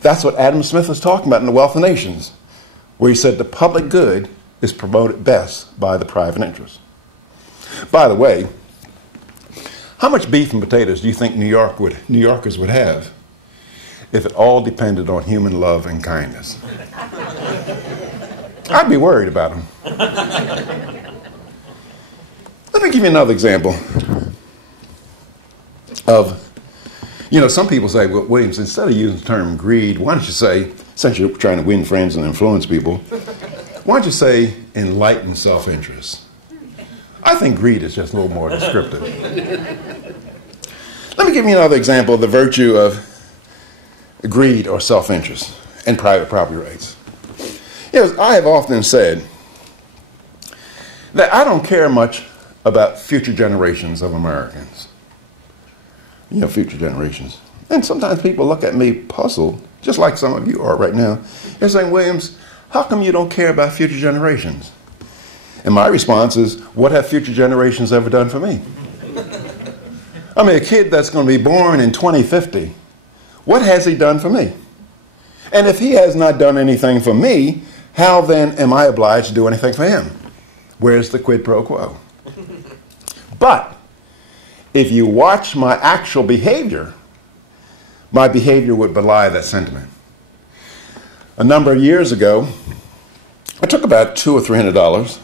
That's what Adam Smith was talking about in The Wealth of Nations, where he said the public good is promoted best by the private interest. By the way, how much beef and potatoes do you think New Yorkers would have if it all depended on human love and kindness? I'd be worried about them. Let me give you another example of, some people say, well, Williams, instead of using the term greed, why don't you say, since you're trying to win friends and influence people, why don't you say enlightened self-interest? I think greed is just a little more descriptive. Let me give you another example of the virtue of greed or self-interest and private property rights. I have often said that I don't care much about future generations of Americans. Future generations. And sometimes people look at me puzzled, just like some of you are right now. They're saying, Williams, how come you don't care about future generations? And my response is, what have future generations ever done for me? I mean, a kid that's going to be born in 2050, what has he done for me? And if he has not done anything for me, how then am I obliged to do anything for him? Where's the quid pro quo? But if you watch my actual behavior, my behavior would belie that sentiment. A number of years ago, I took about $200 or $300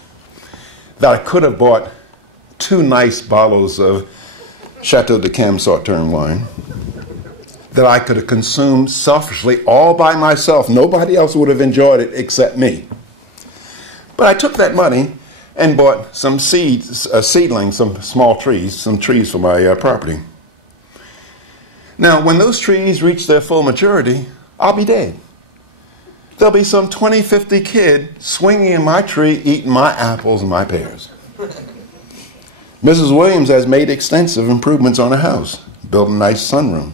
that I could have bought 2 nice bottles of Chateau de Cam Sauternes wine that I could have consumed selfishly all by myself. Nobody else would have enjoyed it except me. But I took that money and bought some seedlings, some small trees, some trees for my property. Now, when those trees reach their full maturity, I'll be dead. There'll be some 20, 50 kid swinging in my tree, eating my apples and my pears. Mrs. Williams has made extensive improvements on her house, built a nice sunroom.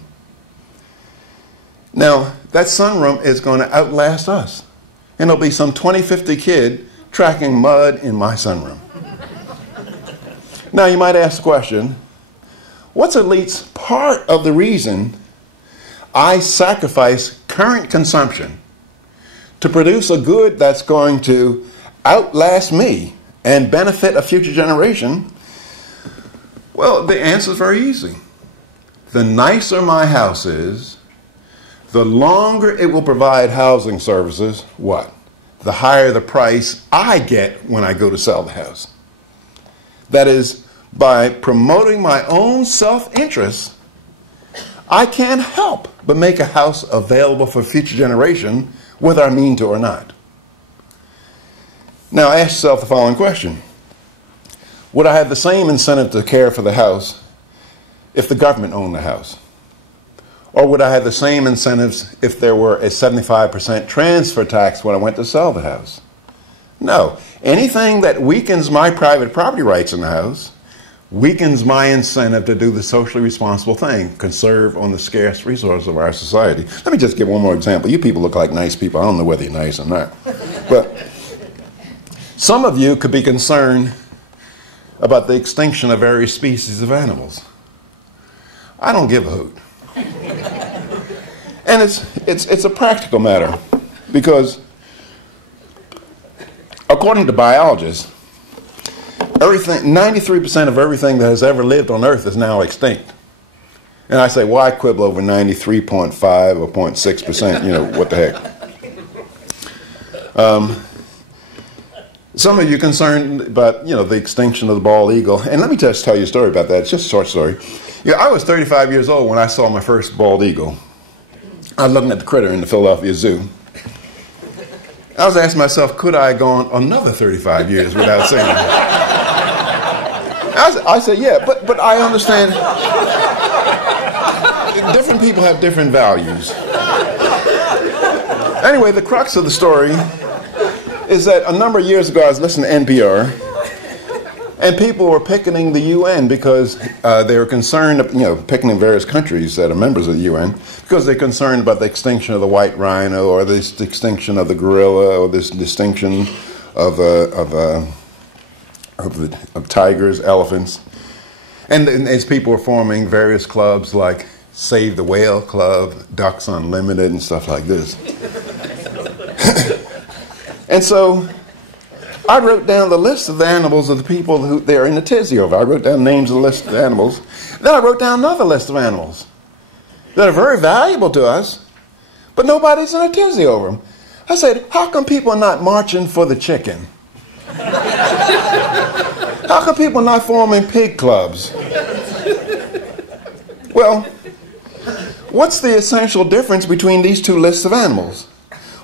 Now, that sunroom is going to outlast us. And there'll be some 20, 50 kid tracking mud in my sunroom. Now, you might ask the question, what's at least part of the reason I sacrifice current consumption to produce a good that's going to outlast me and benefit a future generation? Well, the answer is very easy. The nicer my house is, the longer it will provide housing services, what? The higher the price I get when I go to sell the house. That is, by promoting my own self-interest, I can't help but make a house available for future generation, whether I mean to or not. Now, ask yourself the following question. Would I have the same incentive to care for the house if the government owned the house? Or would I have the same incentives if there were a 75% transfer tax when I went to sell the house? No. Anything that weakens my private property rights in the house weakens my incentive to do the socially responsible thing, conserve on the scarce resource of our society. Let me just give one more example. You people look like nice people. I don't know whether you're nice or not. But some of you could be concerned about the extinction of various species of animals. I don't give a hoot. And it's a practical matter because according to biologists, 93% of everything that has ever lived on Earth is now extinct. And I say, why quibble over 93.5 or 0.6%? What the heck? Some of you concerned about, the extinction of the bald eagle. And let me just tell you a story about that. It's just a short story. I was 35 years old when I saw my first bald eagle. I was looking at the critter in the Philadelphia Zoo. I was asking myself, could I have gone another 35 years without seeing it? I said, yeah, but I understand. Different people have different values. Anyway, the crux of the story is that a number of years ago I was listening to NPR, and people were picketing the UN because they were concerned, picketing various countries that are members of the UN because they're concerned about the extinction of the white rhino or this extinction of the gorilla or this extinction of tigers, elephants. And as people were forming various clubs like Save the Whale Club, Ducks Unlimited, and stuff like this. And so I wrote down the list of the animals of the people who they're in a tizzy over. I wrote down names of the list of the animals. Then I wrote down another list of animals that are very valuable to us, but nobody's in a tizzy over them. I said, how come people are not marching for the chicken? How come people are not forming pig clubs? Well, what's the essential difference between these two lists of animals?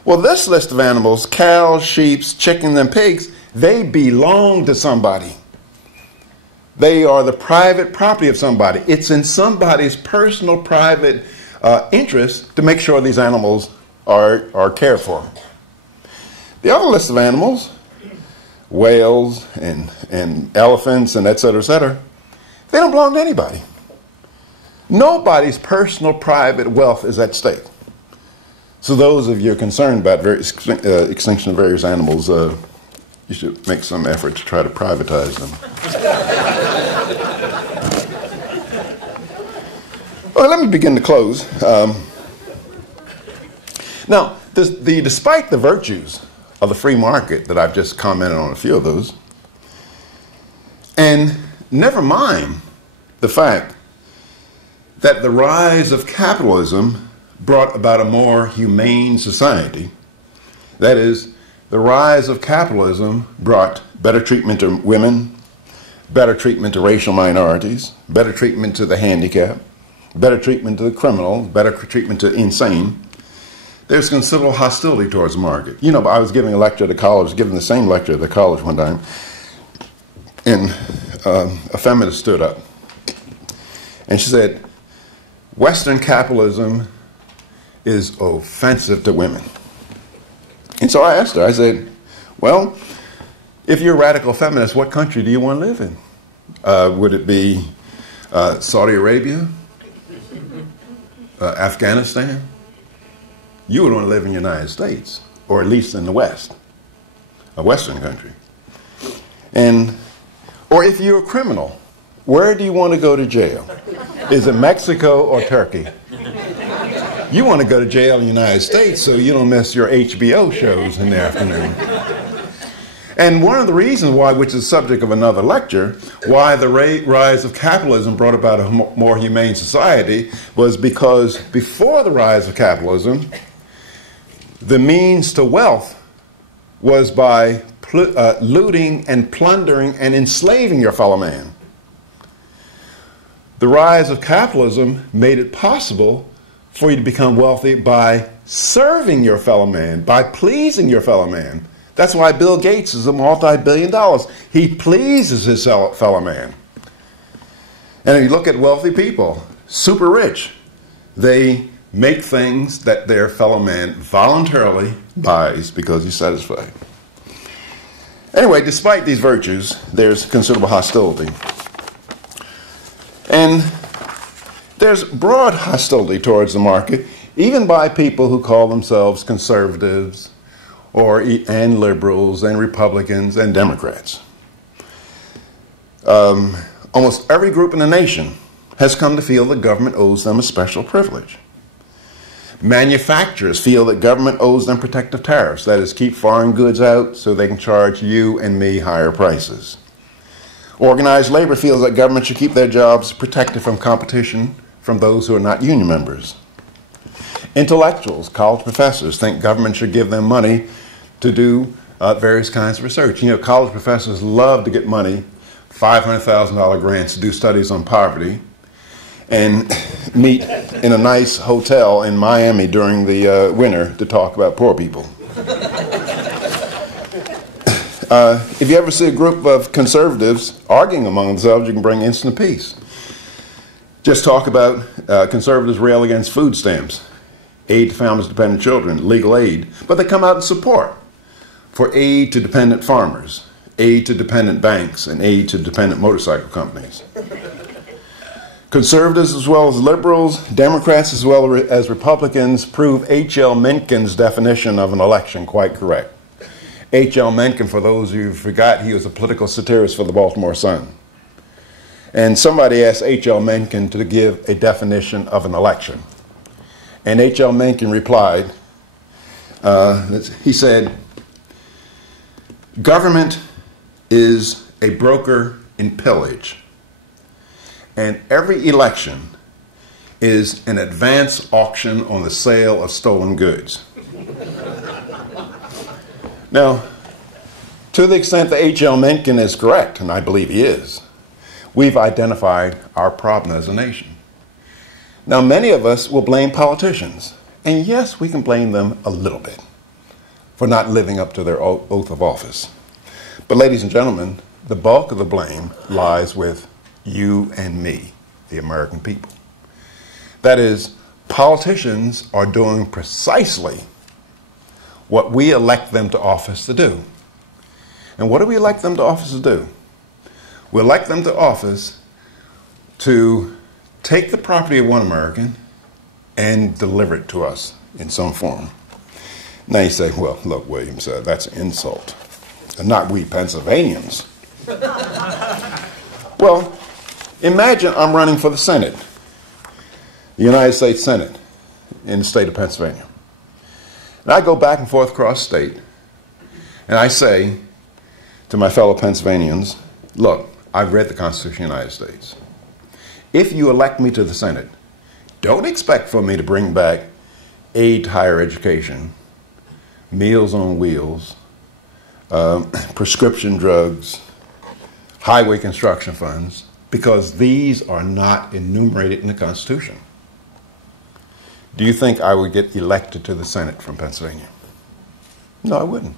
Well, this list of animals, cows, sheep, chickens, and pigs, they belong to somebody. They are the private property of somebody. It's in somebody's personal, private interest to make sure these animals are cared for. The other list of animals, whales and elephants and et cetera, they don't belong to anybody. Nobody's personal, private wealth is at stake. So those of you concerned about extinction of various animals, you should make some effort to try to privatize them. Well, let me begin to close. Now, despite the virtues of the free market that I've just commented on a few of those, and never mind the fact that the rise of capitalism brought about a more humane society. That is, the rise of capitalism brought better treatment to women, better treatment to racial minorities, better treatment to the handicapped, better treatment to the criminal, better treatment to insane. There's considerable hostility towards the market. You know, I was giving a lecture at the college, giving the same lecture at the college one time, and a feminist stood up, and she said, Western capitalism is offensive to women. And so I asked her, I said, well, if you're a radical feminist, what country do you want to live in? Would it be Saudi Arabia? Afghanistan? You would want to live in the United States, or at least in the West, a Western country. Or if you're a criminal, where do you want to go to jail? Is it Mexico or Turkey? You want to go to jail in the United States so you don't miss your HBO shows in the afternoon. And one of the reasons why, which is the subject of another lecture, why the rise of capitalism brought about a more humane society was because before the rise of capitalism, the means to wealth was by looting and plundering and enslaving your fellow man. The rise of capitalism made it possible for you to become wealthy by serving your fellow man, by pleasing your fellow man. That's why Bill Gates is a multi-billion-dollar. He pleases his fellow man. And if you look at wealthy people, super rich, they make things that their fellow man voluntarily buys because he's satisfied. Anyway, despite these virtues, there's considerable hostility. And there's broad hostility towards the market, even by people who call themselves conservatives and liberals and Republicans and Democrats. Almost every group in the nation has come to feel the government owes them a special privilege. Manufacturers feel that government owes them protective tariffs, that is, keep foreign goods out so they can charge you and me higher prices. Organized labor feels that government should keep their jobs protected from competition from those who are not union members. Intellectuals, college professors, think government should give them money to do various kinds of research. You know, college professors love to get money, $500,000 grants to do studies on poverty, and meet in a nice hotel in Miami during the winter to talk about poor people. If you ever see a group of conservatives arguing among themselves, you can bring instant peace. Just talk about conservatives rail against food stamps, aid to families with dependent children, legal aid, but they come out in support for aid to dependent farmers, aid to dependent banks, and aid to dependent motorcycle companies. Conservatives as well as liberals, Democrats as well as Republicans prove H.L. Mencken's definition of an election quite correct. H.L. Mencken, for those who forgot, he was a political satirist for the Baltimore Sun. And somebody asked H.L. Mencken to give a definition of an election. And H.L. Mencken replied, he said, government is a broker in pillage, and every election is an advance auction on the sale of stolen goods. Now, to the extent that H.L. Mencken is correct, and I believe he is, we've identified our problem as a nation. Now, many of us will blame politicians, and yes, we can blame them a little bit for not living up to their oath of office. But ladies and gentlemen, the bulk of the blame lies with you and me, the American people. That is, politicians are doing precisely what we elect them to office to do. And what do we elect them to office to do? We elect them to office to take the property of one American and deliver it to us in some form. Now you say, well, look, Williams, that's an insult. And not we Pennsylvanians. Well, imagine I'm running for the Senate, the United States Senate in the state of Pennsylvania. And I go back and forth across state, and I say to my fellow Pennsylvanians, look, I've read the Constitution of the United States. If you elect me to the Senate, don't expect for me to bring back aid to higher education, Meals on Wheels, prescription drugs, highway construction funds, because these are not enumerated in the Constitution. Do you think I would get elected to the Senate from Pennsylvania? No, I wouldn't.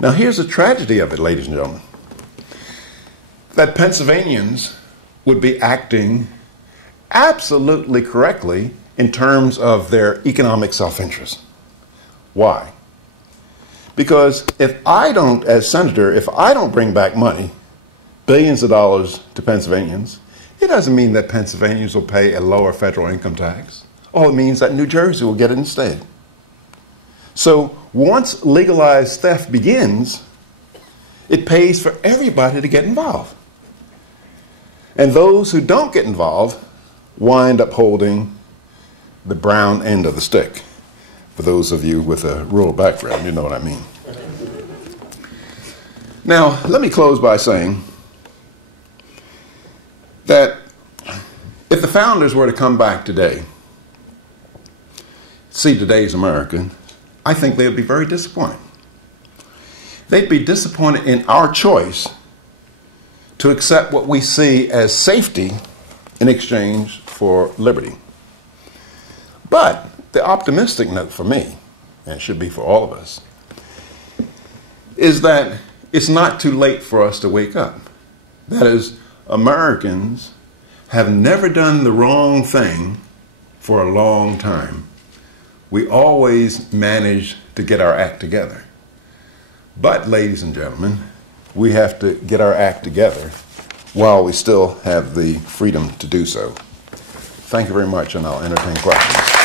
Now, here's the tragedy of it, ladies and gentlemen, that Pennsylvanians would be acting absolutely correctly in terms of their economic self-interest. Why? Because if I don't, as senator, if I don't bring back money, billions of dollars to Pennsylvanians, it doesn't mean that Pennsylvanians will pay a lower federal income tax. All it means that New Jersey will get it instead. So once legalized theft begins, it pays for everybody to get involved. And those who don't get involved wind up holding the brown end of the stick. For those of you with a rural background, you know what I mean. Now, let me close by saying that if the founders were to come back today, see today's America, I think they would be very disappointed. They'd be disappointed in our choice to accept what we see as safety in exchange for liberty. But the optimistic note for me, and it should be for all of us, is that it's not too late for us to wake up. That is, Americans have never done the wrong thing for a long time. We always manage to get our act together. But, ladies and gentlemen, we have to get our act together while we still have the freedom to do so. Thank you very much, and I'll entertain questions.